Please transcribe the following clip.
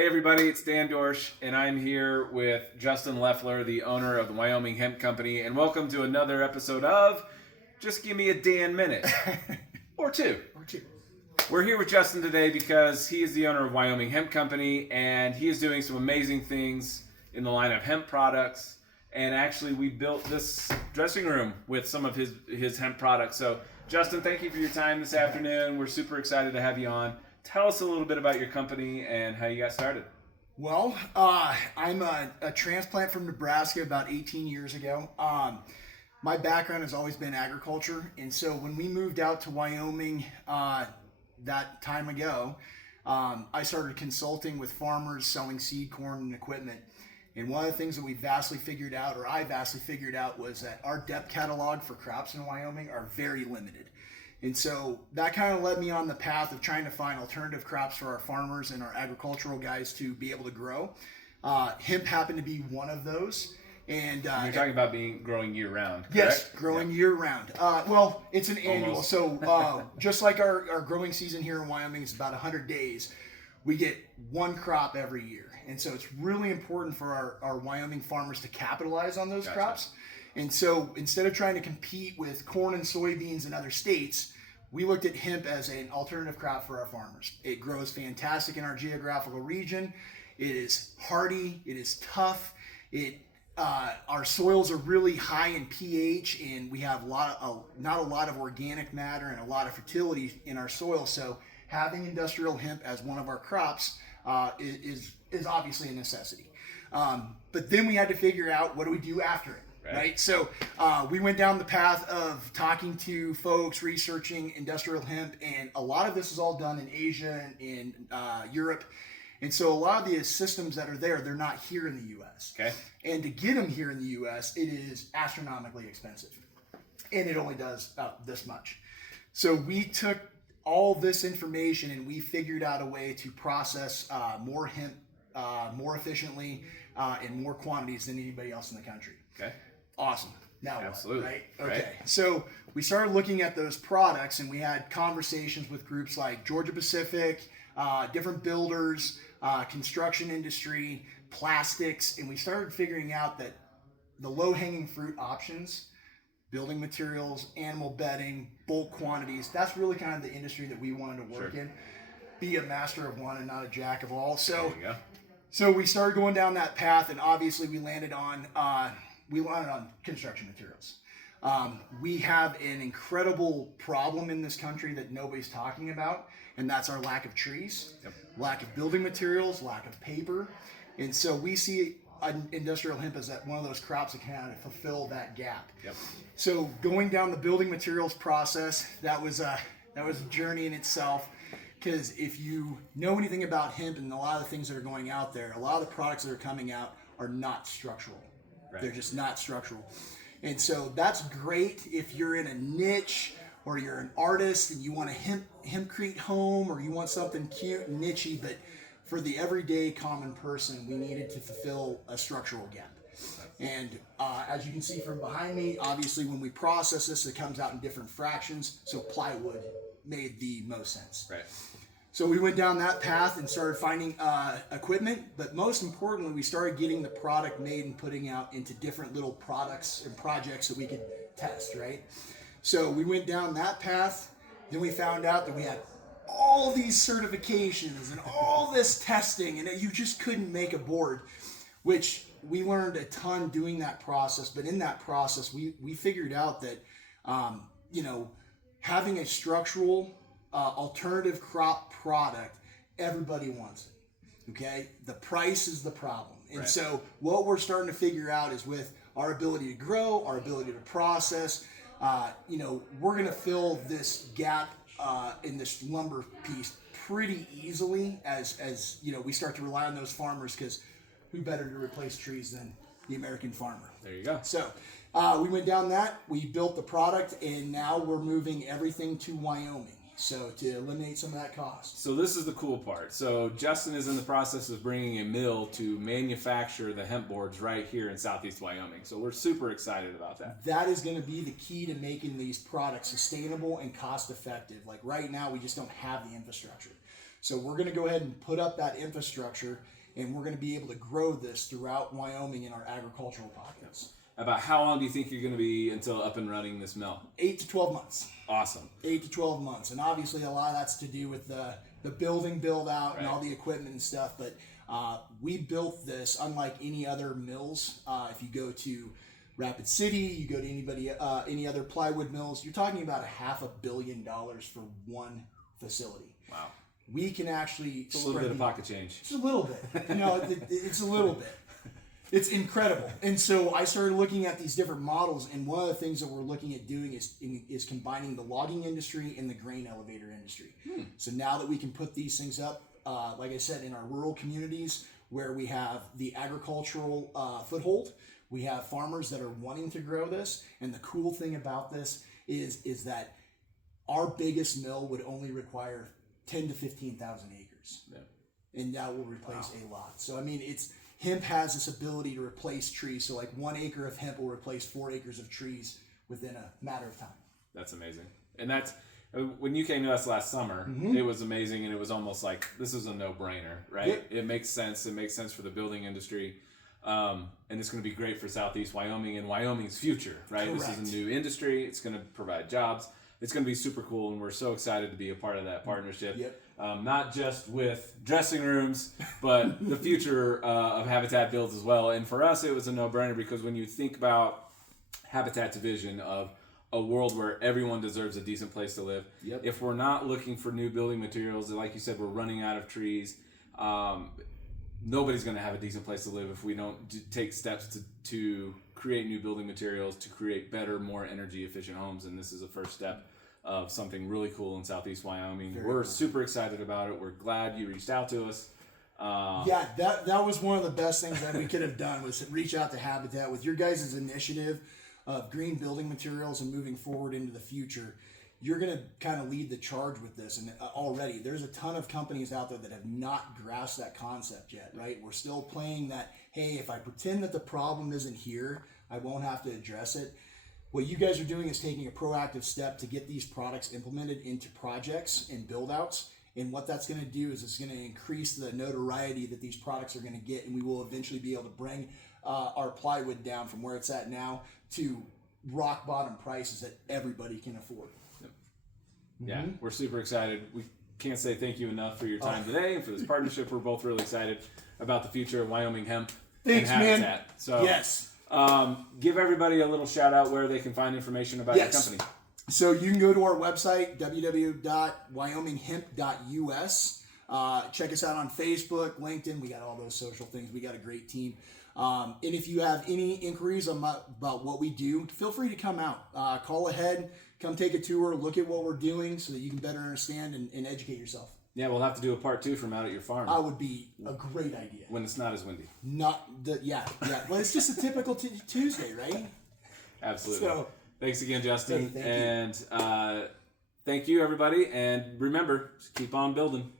Hey everybody, it's Dan Dorsch, and I'm here with Justin Leffler, the owner of the Wyoming Hemp Company, and welcome to another episode of Just Give Me a Dan Minute. Or two. We're here with Justin today because he is the owner of Wyoming Hemp Company, and he is doing some amazing things in the line of hemp products. And actually, we built this dressing room with some of his hemp products. So, Justin, thank you for your time this afternoon. We're super excited to have you on. Tell us a little bit about your company and how you got started. Well, I'm a transplant from Nebraska about 18 years ago. My background has always been agriculture, and so when we moved out to Wyoming that time ago, I started consulting with farmers selling seed, corn, and equipment. And one of the things that I vastly figured out, was that our depth catalog for crops in Wyoming are very limited. And so that kind of led me on the path of trying to find alternative crops for our farmers and our agricultural guys to be able to grow. Hemp happened to be one of those. And you're talking about growing year round, correct? Yes, growing year round. Well, it's an annual. Almost. So just like our growing season here in Wyoming is about 100 days, we get one crop every year. And so it's really important for our Wyoming farmers to capitalize on those crops. And so instead of trying to compete with corn and soybeans in other states, we looked at hemp as an alternative crop for our farmers. It grows fantastic in our geographical region. It is hardy. It is tough. Our soils are really high in pH, and we have not a lot of organic matter and a lot of fertility in our soil. So having industrial hemp as one of our crops is obviously a necessity. But then we had to figure out, what do we do after it? Right. So we went down the path of talking to folks, researching industrial hemp, and a lot of this is all done in Asia and in Europe. And so a lot of the systems that are there, they're not here in the U.S. Okay. And to get them here in the U.S., it is astronomically expensive. And it only does about this much. So we took all this information and we figured out a way to process more hemp more efficiently in more quantities than anybody else in the country. Okay. Awesome. Now what? Absolutely. Right? Okay. Right. So we started looking at those products, and we had conversations with groups like Georgia Pacific, different builders, construction industry, plastics, and we started figuring out that the low-hanging fruit options, building materials, animal bedding, bulk quantities, that's really kind of the industry that we wanted to work in. Be a master of one and not a jack of all. So there you go. So we started going down that path, and obviously we landed on construction materials. We have an incredible problem in this country that nobody's talking about, and that's our lack of trees, lack of building materials, lack of paper. And so we see industrial hemp as one of those crops that can kind of fulfill that gap. Yep. So going down the building materials process, that was a journey in itself. Because if you know anything about hemp and a lot of the things that are going out there, a lot of the products that are coming out are not structural. Right. They're just not structural. And so that's great if you're in a niche or you're an artist and you want a hempcrete home or you want something cute and nichey, but for the everyday common person, we needed to fulfill a structural gap. And as you can see from behind me, obviously when we process this, it comes out in different fractions, so plywood made the most sense. Right. So we went down that path and started finding equipment, but most importantly, we started getting the product made and putting out into different little products and projects that we could test, right? So we went down that path, then we found out that we had all these certifications and all this testing, and that you just couldn't make a board, which we learned a ton doing that process. But in that process, we figured out that, having a structural alternative crop product, everybody wants it. Okay, the price is the problem, and so what we're starting to figure out is with our ability to grow, our ability to process, we're going to fill this gap in this lumber piece pretty easily as we start to rely on those farmers, because who better to replace trees than the American farmer? There you go. So we went down that, we built the product, and now we're moving everything to Wyoming. So to eliminate some of that cost. So this is the cool part. So Justin is in the process of bringing a mill to manufacture the hemp boards right here in Southeast Wyoming. So we're super excited about that. That is going to be the key to making these products sustainable and cost effective. Like right now, we just don't have the infrastructure. So we're going to go ahead and put up that infrastructure, and we're going to be able to grow this throughout Wyoming in our agricultural pockets. About how long do you think you're going to be until up and running this mill? 8 to 12 months. Awesome. 8 to 12 months. And obviously a lot of that's to do with the building build out and all the equipment and stuff. But we built this unlike any other mills. If you go to Rapid City, you go to any other plywood mills, you're talking about $500 million for one facility. Wow. We can actually it's a little bit of pocket change. It's a little bit. It's a little bit. It's incredible. And so I started looking at these different models, and one of the things that we're looking at doing is combining the logging industry and the grain elevator industry. So now that we can put these things up, like I said, in our rural communities where we have the agricultural foothold, we have farmers that are wanting to grow this. And the cool thing about this is that our biggest mill would only require 10 to 15,000 acres. Yeah. And that will replace a lot. So, I mean, hemp has this ability to replace trees. So like 1 acre of hemp will replace 4 acres of trees within a matter of time. That's amazing. And that's, when you came to us last summer, it was amazing, and it was almost like, this is a no-brainer, right? Yep. It makes sense. It makes sense for the building industry. And it's going to be great for Southeast Wyoming and Wyoming's future, right? Correct. This is a new industry. It's going to provide jobs. It's going to be super cool, and we're so excited to be a part of that partnership. Yep. Not just with dressing rooms, but the future of Habitat builds as well. And for us, it was a no-brainer because when you think about Habitat's vision of a world where everyone deserves a decent place to live, if we're not looking for new building materials, like you said, we're running out of trees. Nobody's going to have a decent place to live if we don't take steps to create new building materials, to create better, more energy efficient homes. And this is a first step of something really cool in Southeast Wyoming. We're super excited about it. We're glad you reached out to us. That was one of the best things that we could have done, was reach out to Habitat with your guys' initiative of green building materials and moving forward into the future. You're going to kind of lead the charge with this. And already there's a ton of companies out there that have not grasped that concept yet, right? We're still playing that, hey, if I pretend that the problem isn't here, I won't have to address it. What you guys are doing is taking a proactive step to get these products implemented into projects and build-outs. And what that's going to do is it's going to increase the notoriety that these products are going to get, and we will eventually be able to bring our plywood down from where it's at now to rock bottom prices that everybody can afford. Yeah, we're super excited. We can't say thank you enough for your time today and for this partnership. We're both really excited about the future of Wyoming Hemp and Habitat. Man. So, yes. Give everybody a little shout out where they can find information about your company. So you can go to our website, www.wyominghemp.us. Check us out on Facebook, LinkedIn. We got all those social things. We got a great team. And if you have any inquiries about what we do, feel free to come out. Call ahead, come take a tour, look at what we're doing so that you can better understand and educate yourself. Yeah, we'll have to do a part 2 from out at your farm. That would be a great idea. When it's not as windy. Well, it's just a typical Tuesday, right? Absolutely. So, thanks again, Justin. Thank you. Thank you, everybody. And remember, just keep on building.